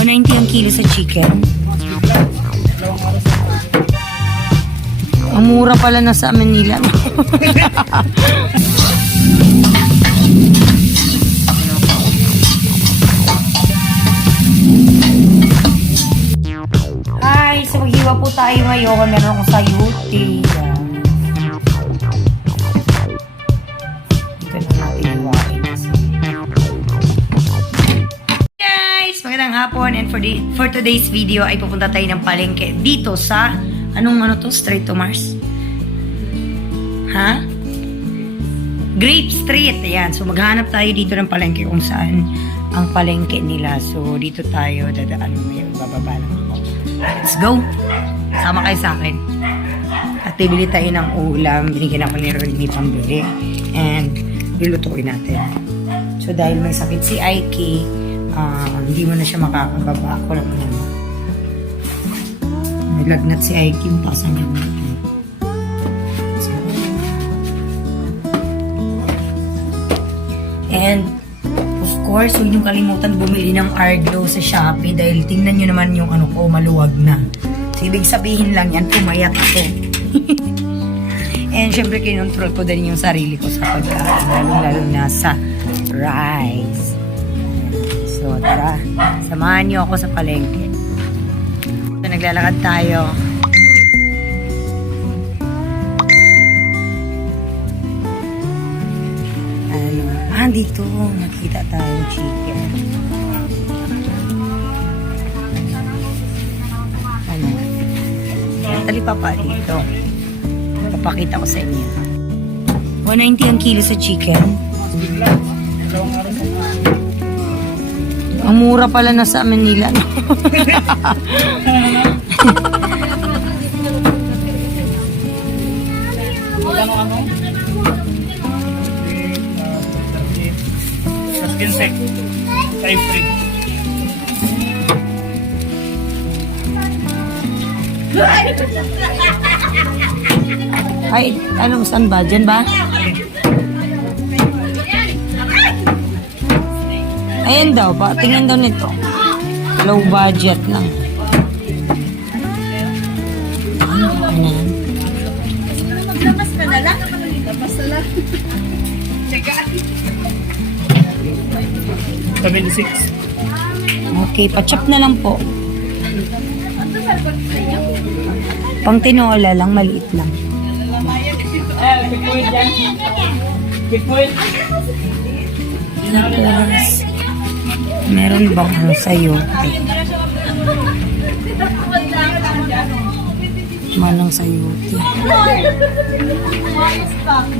190 ang kilo sa chicken. Ang mura pala na sa Manila. Hi! So maghiwa po tayo ngayon. Meron akong sayuti. Yan. Hapon and for, the, for today's video ay pupunta tayo ng palengke dito sa anong ano to? Straight to Mars? Ha? Grape Street. Ayan. So, maghanap tayo dito ng palengke kung saan ang palengke nila. So, dito tayo dadaan mo yung bababa lang ako. Let's go! Sama kayo sa akin. At bibili tayo ng ulam. Binigyan ako ni Rolly pambili. And, lulutuin natin. So, dahil may sakit si Aiki, ah, hindi mo na siya makakababa. Ako lang naman. Naglagnat si Aiki yung tasan niya. And, of course, huwag niyong kalimutan bumili ng Arglo sa Shopee dahil tingnan niyo naman yung ano ko, maluwag na. So, ibig sabihin lang yan, pumayat ako. And, syempre, kinontrol ko din yung sarili ko sa pagkain, lalong-lalo na sa rice. Tara, samahan niyo ako sa palengke. So, naglalakad tayo. Ano, ah, dito, nakita tayo chicken. Ano? Tali pa pa dito. Papakita ko sa inyo. 190 ang kilo sa chicken. Ang mura pala na sa Manila. No? 15. Type 3. Ay, ano, saan ba? Diyan ba? Ayan daw, ba? Tingnan daw nito. Low budget lang. Ayan. Labas ka na lang. Labas na lang. 76. Okay, pa-chop na lang po. Pang tinola lang, maliit lang. Point yan. Big point. Meron bang ano sa'yo? Manang.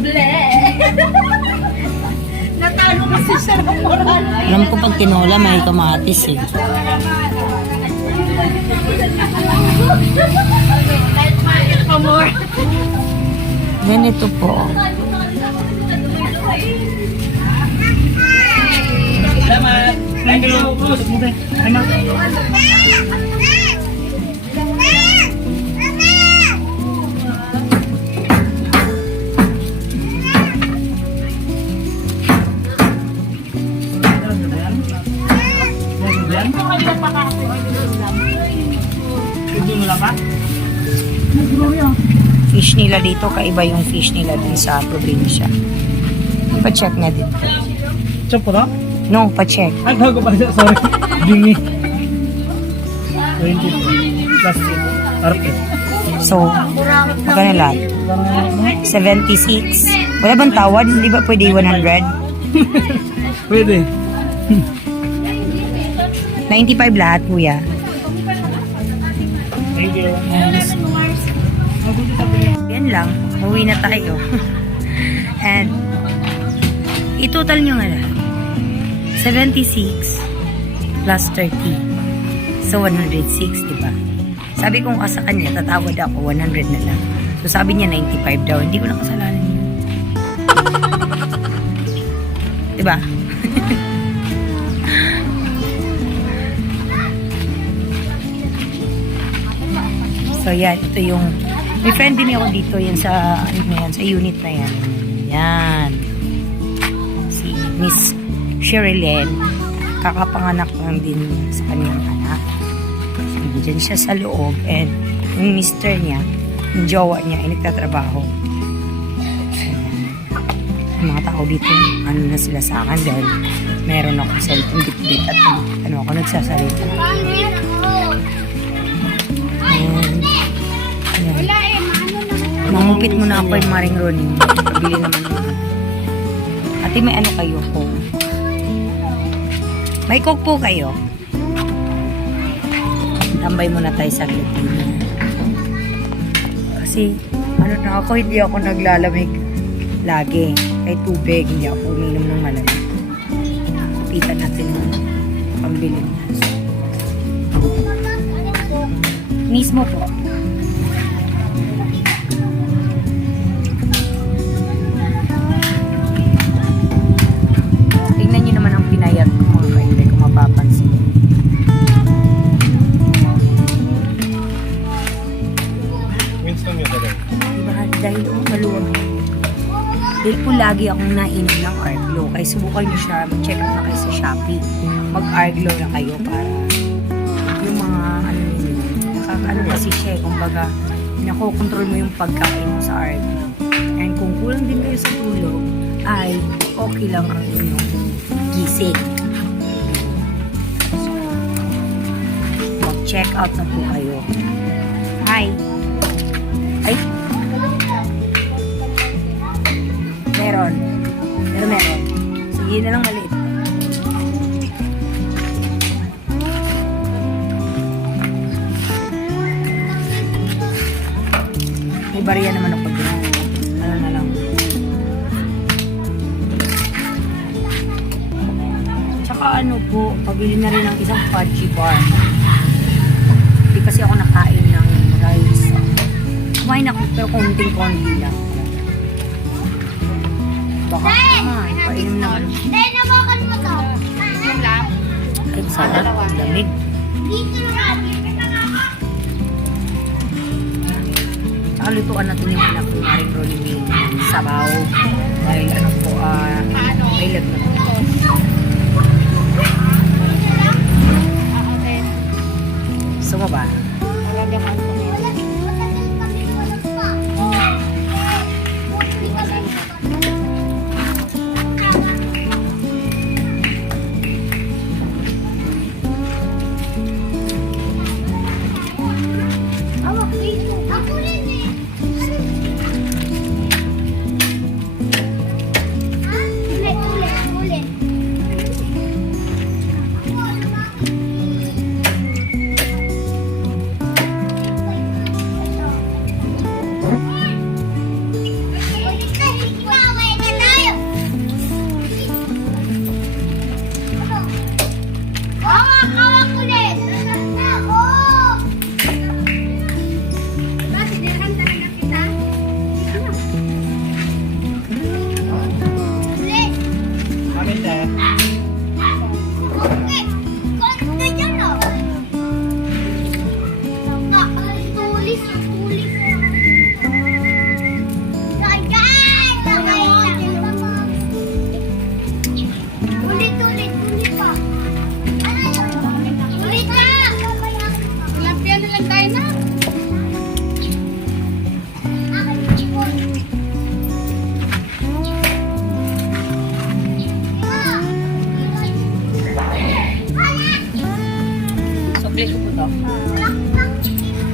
Ble. Natalo kasi siya ng moral. Alam ko pag tinola, may kamatis eh. Ganito po. Salamat. Thank you. Fish nila dito, kaiba yung fish nila dun sa probinsya. Pa-check na din. Chop ko na? No, pa-check. Ay, bago pa siya. Sorry. Dingi. 20 plus 8. RP. So, magkano lahat? 76. Wala bang tawad? Hindi ba pwede 100? Pwede. 95 lahat, kuya. Thank you. Yan lang. Uwi na tayo. And, itotal nyo nga lahat. 76 plus 30. So, 106, di ba? Sabi ko nga sa kanya, tatawad ako, 100 na lang. So, sabi niya 95 daw. Hindi ko na kasalanan yun. di ba? so, yan. Ito yung may friend din ako dito yan sa ano yan, sa unit na yan. Yan. Si Miss Sherilyn. Kakapanganak lang din sa kanyang anak. So, siya sa loob and yung mister niya, yung jowa niya ay nagtatrabaho. Yung mga tao dito, ano na sila sa akin dahil meron ako cellphone bit-bit at ano ako nagsasalita. And, ayan. Na. Mangupit mo na ako yung Maring Ronin. Bili naman mo. Ate, may ano kayo po? May coke po kayo? Tambay muna tayo sa din. Kasi, ano na ako, hindi ako naglalamig lagi. Kahit tubig, hindi ako uminom ng malamig. Kupitan natin yung pambili niya. Mismo po. Dahil po lagi akong nainom ng Arglo. Kaya subukan niyo siya, mag-check out na kayo sa Shopee. Mag-Arglo na kayo para yung mga ano ninyo. Nakakaano kasi siya eh. Kumbaga, nakokontrol mo yung pagkain mo sa Arglo. And kung kulang din kayo sa tulog, ay okay lang ang inyong gising. So, mag-check out na po kayo. Hi! Ay! Meron. Pero meron. Sige na lang maliit. May bariya naman ako dyan. Ano na lang. Tsaka ano po, pabili na rin ng isang fudgy bar. Hindi kasi ako nakain ng rice. Kumain ako pero konting-konti lang. Baka naman, painom naman. Dahil nabakan mo to. Ay, sarap. Lamig. Saka lutuan natin yung anak ng Maring Rolly ni Sabaw. Dahil ano po, ah, may lag na. Gusto mo ba? Ako Bakit eh? Okay. Ano naman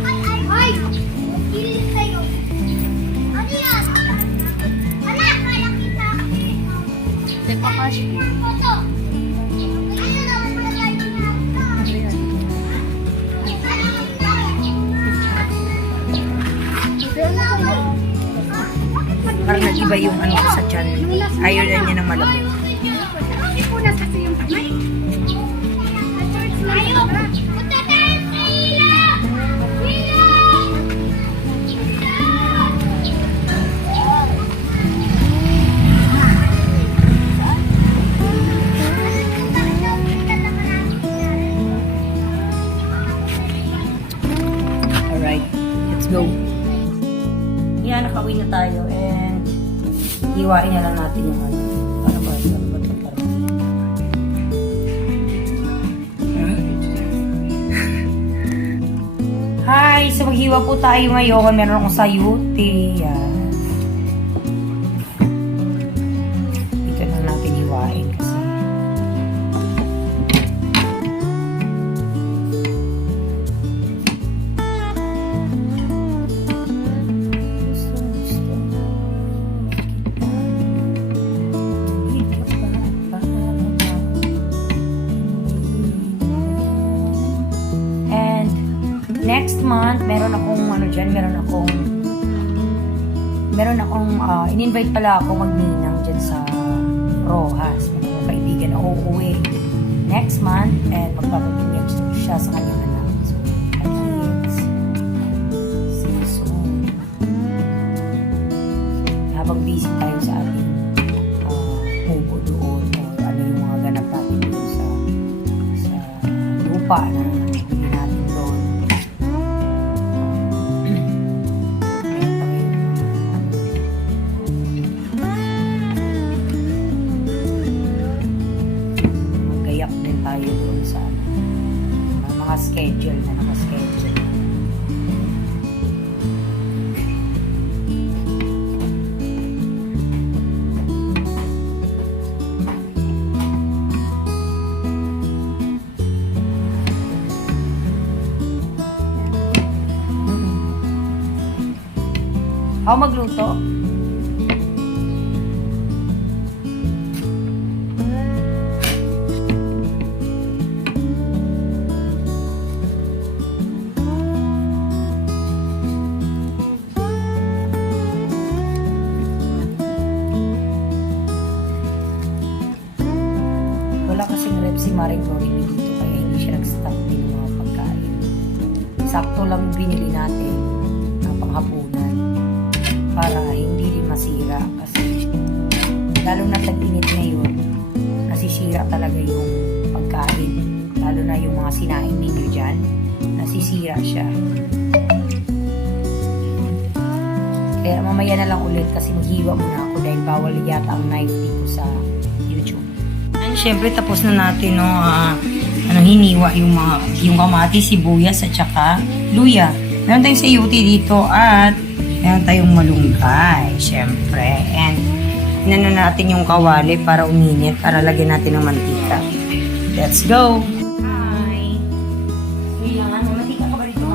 pala tayo Parang nag-iba yung ano sa tiyan. Ayaw na niya ng malamig. So maghiwa po tayo ngayon. Meron akong sayute. Yan. Akong ano dyan, meron akong meron akong ah, in-invite pala ako magninang dyan sa Rojas. Meron akong kaibigan na uuwi next month and magpapabinyag siya sa kanyang anak. So, kids, see you soon. Habang busy tayo sa ating uh, mubo doon or ano yung mga ganap natin doon sa sa lupa na magluto? Lalo na tag-init ngayon nasisira talaga yung pagkain. Lalo na yung mga sinaing ninyo dyan nasisira siya. Kaya mamaya na lang ulit kasi maghiwa muna ako dahil bawal yata ang knife dito sa YouTube. And syempre tapos na natin no ah, ano hiniwa yung mga yung kamatis, sibuyas at saka luya. Meron tayong sayuti dito at meron tayong malunggay syempre. And inano natin yung kawali para uminit para lagyan natin ng mantika. Let's go! Hi! Kailangan may mantika ka ba dito?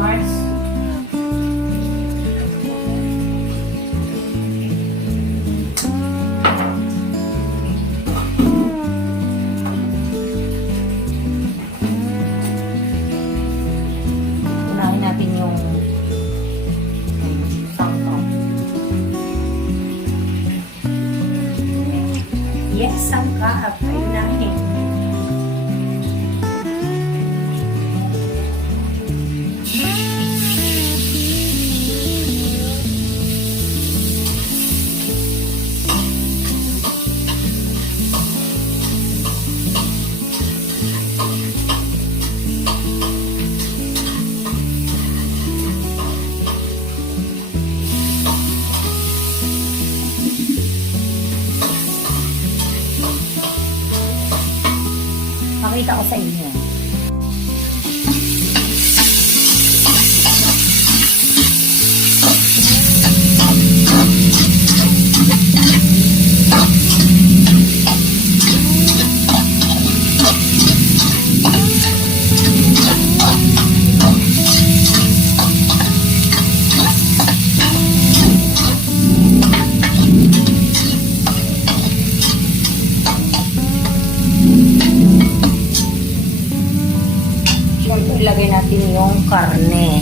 Ilagay natin yung karne.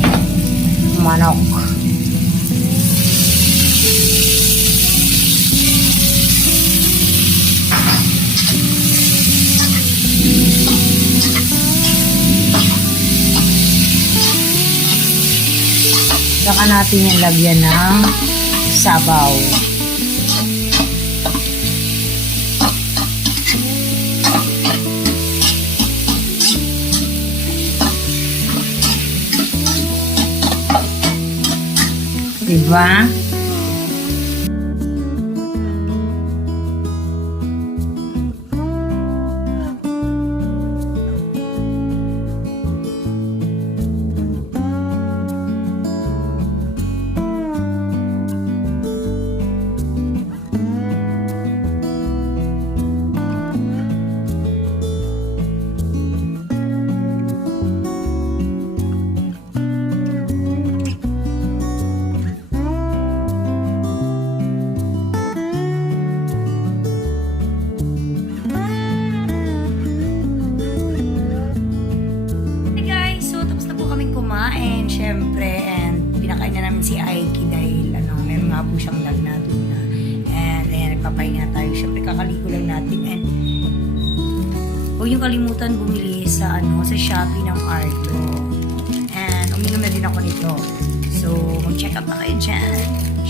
Manok. Saka natin yung lagyan ng sabaw. Diba?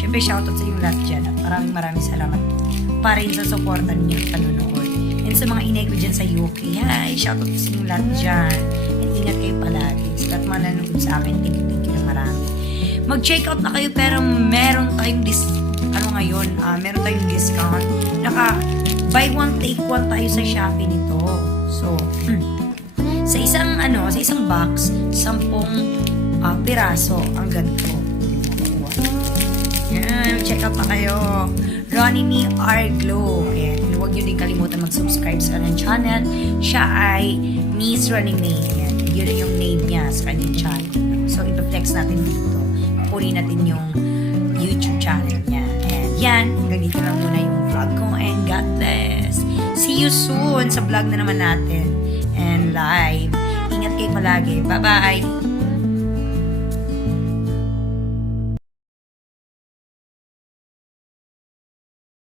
Syempre, shoutout sa inyong lahat dyan. At maraming maraming salamat pa rin sa suporta ninyo at panonood. And sa mga inay ko dyan sa UK, hi, shoutout sa inyong lahat dyan. And ingat kayo palagi. Mga nanonood sa akin, thank you, na marami. Mag-check out na kayo pero meron tayong dis ano ngayon, ah, meron tayong discount. Naka buy one take one tayo sa Shopee nito. So, sa isang ano, sa isang box, sampung ah, piraso ang ganito. Yan, check out na kayo. Ronnie Me R Glow. Ayan, huwag nyo din kalimutan mag-subscribe sa kanyang channel. Siya ay Miss Ronnie Me. Ayan, yun yung name niya sa kanyang channel. So, ipaflex natin dito. Kunin natin yung YouTube channel niya. And yan, hanggang dito lang muna yung vlog ko. And God bless. See you soon sa vlog na naman natin. And live. Ingat kayo palagi. Bye-bye!